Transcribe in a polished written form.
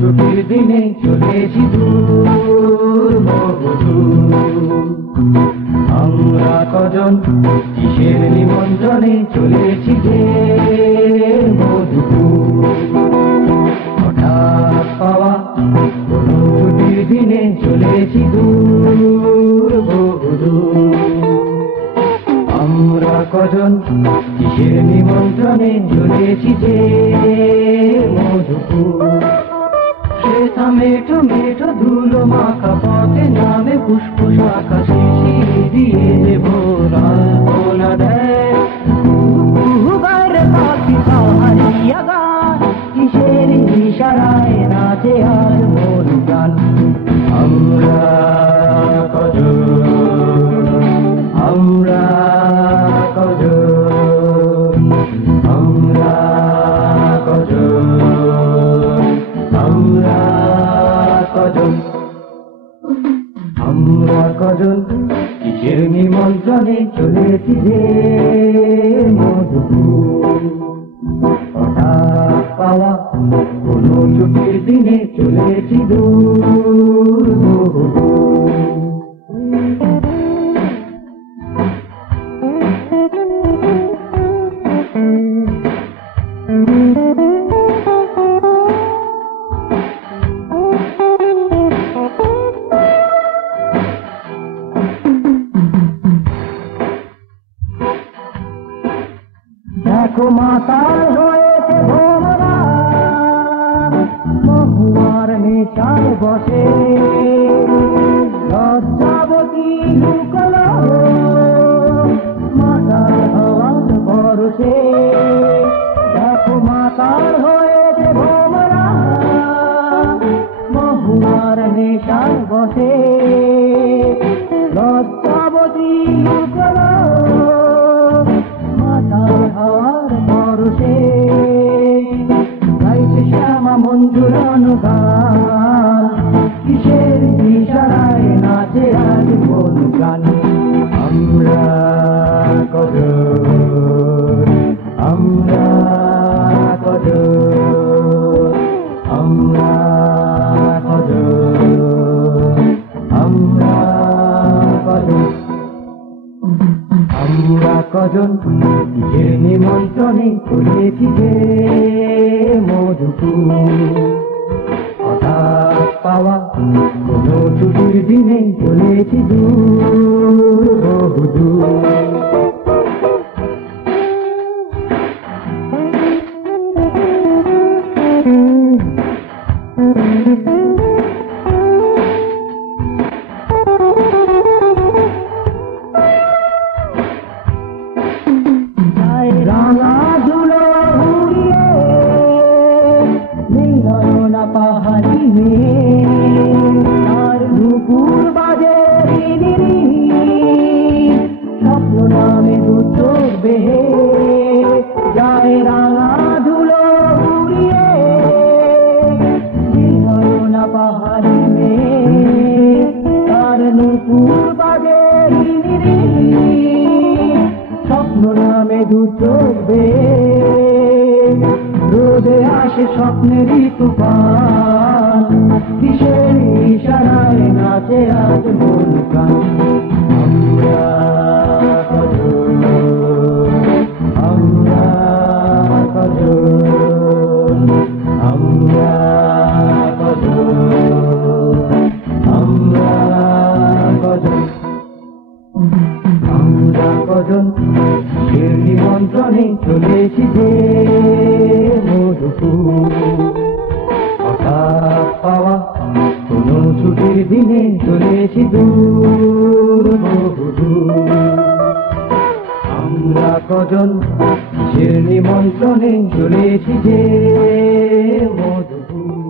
ছুটির দিনে চলেছি দূর বহুদূর। আমরা কজন কিসের নিমন্ত্রণে চলেছি যে মধুপুর। হঠাৎ পাওয়া কোনো ছুটির দিনে চলেছি দূর বহুদূর। আমরা কজন কিসের নিমন্ত্রণে চলেছি যে মধুপুর। মেঠো মেঠো ধুলো মাখা পথে নামে পুষ্প শাখা শিশির দিয়ে ভোলা দেয় গায়ে পাখি হারিয়া গান কিসের ইশারায় নাচে আর মোর গান। আমরা কজন আমরা কজন আমরা কজন আমরা কজন আমরা কজন কিসের নিমন্ত্রণে চলেছি যে মধুপুর। হঠাৎ পাওয়া কোনো ছুটির দিনে চলেছি দূর বহুদূর। দেখো মাতাল হয়েছে ভোমরা মহুয়ার নেশার বসে লজ্জাবতী লুকলো মাতাল হওয়ার পরশে। দেখো মাতাল হয়েছে ভোমরা মহুয়ার নেশার বসে লজ্জাবতী লুকলো হওয়ার পরশে। গাইছে শ্যামা মঞ্জুরন গান কিসের ইশারায় নাচে আজ কোন গান। আমরা কজন আমরা কজন আমরা কজন আমরা কজন আমরা কজন কিসের নিমন্ত্রণে চলেছি যে মধুপুর। হঠাৎ পাওয়া কোনো ছুটির দিনে চলেছি দূর বহুদূর। রাঙা ধুলো উড়িয়ে নীলনয়না পাহাড়ি মেয়ে তার দুপুর বাজে স্বপ্ন নামে দু চোখ বেহে যায়। রাঙা ধুলো উড়িয়ে নীলনয়না পাহাড়ি মেয়ে তার দুপুর বাজে স্বপ্ন নামে দু চোখ বেয়ে রোদে আসে স্বপ্নেরই তুফান কিসের ইশারায় নাচে আজ মন প্রাণ। আমরা কজন আমরা কজন আমরা কজন আমরা কজন আমরা কজন কিসের নিমন্ত্রণে চলেছি যে মধুপুর। হঠাৎ পাওয়া কোনো ছুটির দিনে চলেছি দূর বহুদূর। কজন কিসের নিমন্ত্রণে চলেছি যে মধুপুর।